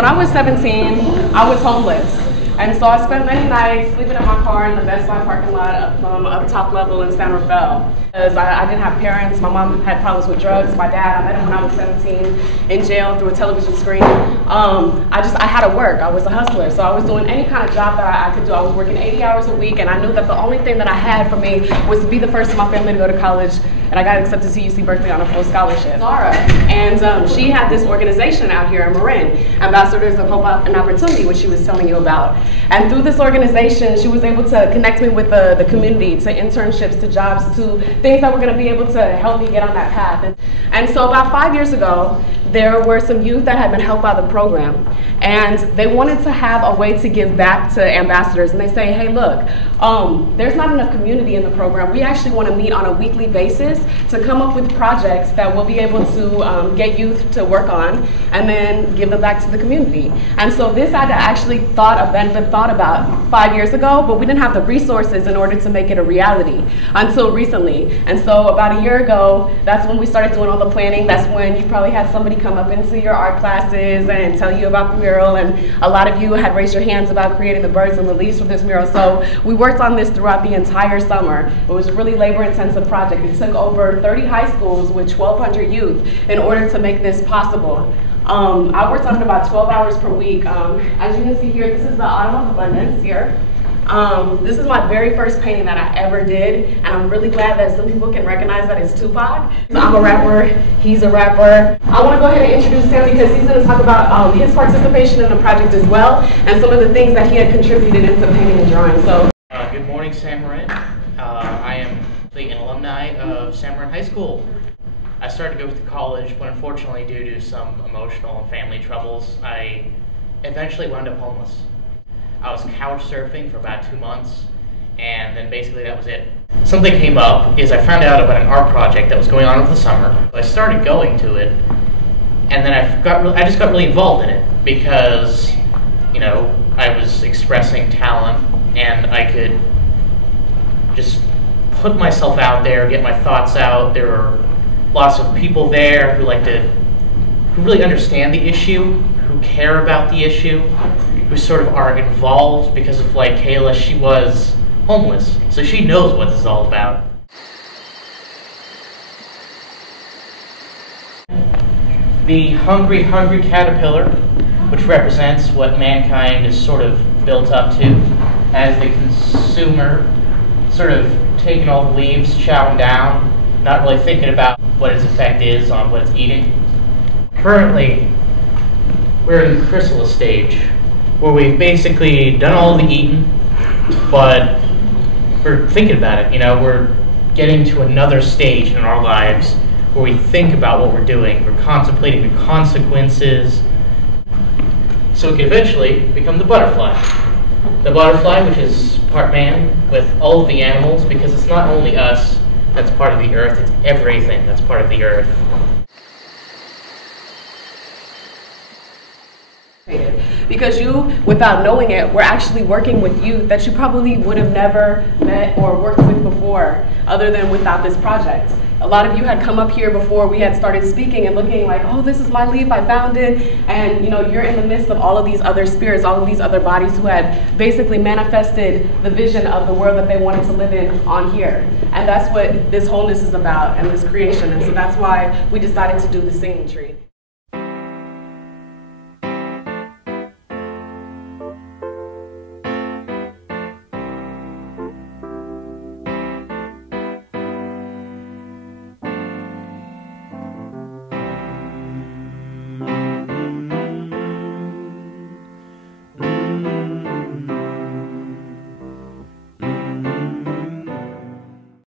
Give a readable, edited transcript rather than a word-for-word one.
When I was 17, I was homeless. And so I spent many nights sleeping in my car in the Best Buy parking lot up top level in San Rafael. Because I didn't have parents. My mom had problems with drugs. My dad, I met him when I was 17 in jail through a television screen. I had to work. I was a hustler. So I was doing any kind of job that I could do. I was working 80 hours a week, and I knew that the only thing that I had for me was to be the first in my family to go to college. And I got accepted to UC Berkeley on a full scholarship. Zara. And she had this organization out here in Marin, Ambassadors of Hope and Opportunity, which she was telling you about. And through this organization, she was able to connect me with the community, to internships, to jobs, to things that were going to be able to help me get on that path. And so about 5 years ago, there were some youth that had been helped by the program, and they wanted to have a way to give back to ambassadors. And they say, hey, look, there's not enough community in the program. We actually want to meet on a weekly basis to come up with projects that we'll be able to get youth to work on and then give them back to the community. And so this had actually been thought about 5 years ago, but we didn't have the resources in order to make it a reality until recently. And so about a year ago, that's when we started doing all the planning. That's when you probably had somebody come up into your art classes and tell you about the mural, and a lot of you had raised your hands about creating the birds and the leaves for this mural. So we worked on this throughout the entire summer. It was a really labor-intensive project. It took over 30 high schools with 1,200 youth in order to make this possible. I worked on it about 12 hours per week. As you can see here, this is the Autumn of Abundance here. This is my very first painting that I ever did, and I'm really glad that some people can recognize that it's Tupac. I'm a rapper, he's a rapper. I want to go ahead and introduce him because he's going to talk about his participation in the project as well, and some of the things that he had contributed into painting and drawing. So, good morning, San Marin. I am an alumni of San Marin High School. I started to go to college, but unfortunately, due to some emotional and family troubles, I eventually wound up homeless. I was couch surfing for about 2 months, and then basically that was it. Something came up is I found out about an art project that was going on over the summer. I started going to it, and then I just got really involved in it because, you know, I was expressing talent, and I could just put myself out there, get my thoughts out. There were lots of people there who really understand the issue, who care about the issue, who sort of are involved because of, like Kayla, she was homeless, so she knows what this is all about. The hungry, hungry caterpillar, which represents what mankind is sort of built up to as the consumer, sort of taking all the leaves, chowing down, not really thinking about what its effect is on what it's eating. Currently, we're in the chrysalis stage, where we've basically done all the eating, but we're thinking about it. You know, we're getting to another stage in our lives where we think about what we're doing. We're contemplating the consequences, so we can eventually become the butterfly. The butterfly, which is part man with all of the animals, because it's not only us that's part of the earth, it's everything that's part of the earth. Because you, without knowing it, were actually working with youth that you probably would have never met or worked with before, other than without this project. A lot of you had come up here before we had started speaking and looking like, oh, this is my leaf, I found it. And you know, you're in the midst of all of these other spirits, all of these other bodies who had basically manifested the vision of the world that they wanted to live in on here. And that's what this wholeness is about and this creation. And so that's why we decided to do the singing tree.